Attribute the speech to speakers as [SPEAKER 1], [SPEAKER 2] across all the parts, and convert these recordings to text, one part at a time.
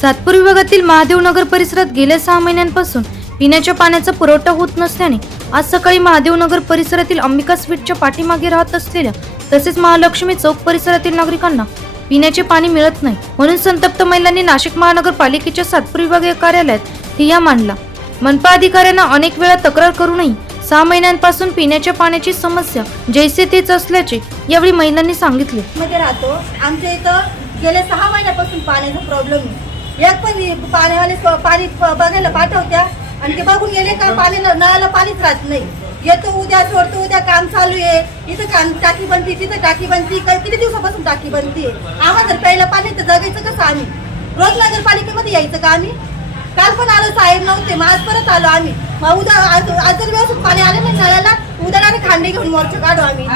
[SPEAKER 1] सातपूर विभागातील महादेवनगर परिसरात गेल्या सहा महिन्यांपासून पिण्याच्या पाण्याचा पुरवठा होत नसल्याने आज सकाळी महादेवनगर परिसरातील अंबिका स्वीटच्या पाठीमागे राहत असलेल्या तसेच महालक्ष्मी चौक परिसरातील नागरिकांना पिण्याचे पाणी मिळत नाही म्हणून संतप्त महिलांनी नाशिक महानगरपालिकेच्या सातपूर विभागीय कार्यालयात ठिय्या मांडला. मनपा अधिकाऱ्यांना अनेक वेळा तक्रार करूनही सहा महिन्यांपासून पिण्याच्या पाण्याची समस्या जैसे तेच असल्याचे यावेळी महिलांनी सांगितले.
[SPEAKER 2] मध्ये राहतो. आमच्या इथं गेल्या सहा महिन्यापासून पाण्याचा प्रॉब्लेम आहे. एक पण पाण्यावाले पाणी बघायला पाठवत्या. आणि ते बघून गेले का पाणी नळाला पाणीच राहत नाही. येतो उद्या सोडतो उद्या काम चालू आहे. इथं काम टाकी बनती तिथं टाकी बनती. किती दिवसापासून टाकी बनती? आम्हाला जर प्यायला पाणी तर जगायचं कसं आम्ही? रोज नगरपालिकेमध्ये यायचं का आम्ही? काल पण आलो साहेब नव्हते. मग आज परत आलो आम्ही. मग उद्या आज आज जर व्यवस्थित पाणी आलं नाही नळाला उद्या खांडे घेऊन मोर्चा काढू आम्ही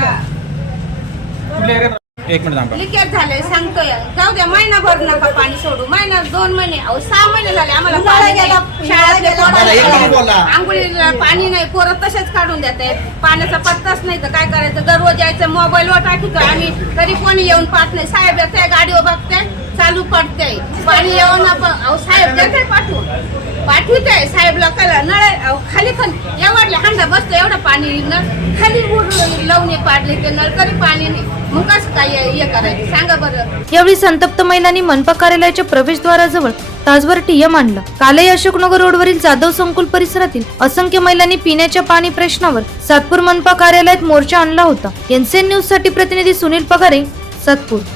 [SPEAKER 3] एक मिनिट थांबा.
[SPEAKER 4] लिकेज झालंय सांगतोय. जाऊ द्या महिनाभर नका पाणी सोडू. महिना दोन महिने. अहो सहा महिने झाले आम्हाला
[SPEAKER 2] उन्हाळा
[SPEAKER 4] पाणी नाही.
[SPEAKER 2] गेला,
[SPEAKER 4] शाळेतले
[SPEAKER 2] उन्हाळा
[SPEAKER 4] पोरं
[SPEAKER 3] गेला. एक मिनिट बोला.
[SPEAKER 4] आंघोळीला पाणी नाही. पोरं तसेच काढून देत. पाण्याचा पत्ताच नाही तर काय करायचं? दररोज यायचं मोबाईलवर टाकतो आम्ही तरी कोणी येऊन पाहत नाही. साहेब येते गाडीवर बघते चालू पडते पाणी येऊन आपण अहो साहेब देते पाठवून. पाठवते आहे साहेब लोकांना नळ खाली पण एवढले हांडा बसतो एवढं पाणी नळ खाली उड- लावून पाडले ते नळ तरी पाणी नाही. मग कसं काय हे हे करायचं? सांगा बरं.
[SPEAKER 1] यावेळी संतप्त महिलांनी मनपा कार्यालयाच्या प्रवेशद्वाराजवळ तासभर ठिय्या मांडला कालही अशोकनगर रोडवरील जाधव संकुल परिसरातील असंख्य महिलांनी पिण्याच्या पाणी प्रश्नावर सातपूर मनपा कार्यालयात मोर्चा आणला होता. एनसीएन न्यूजसाठी प्रतिनिधी सुनील पगारे सातपूर.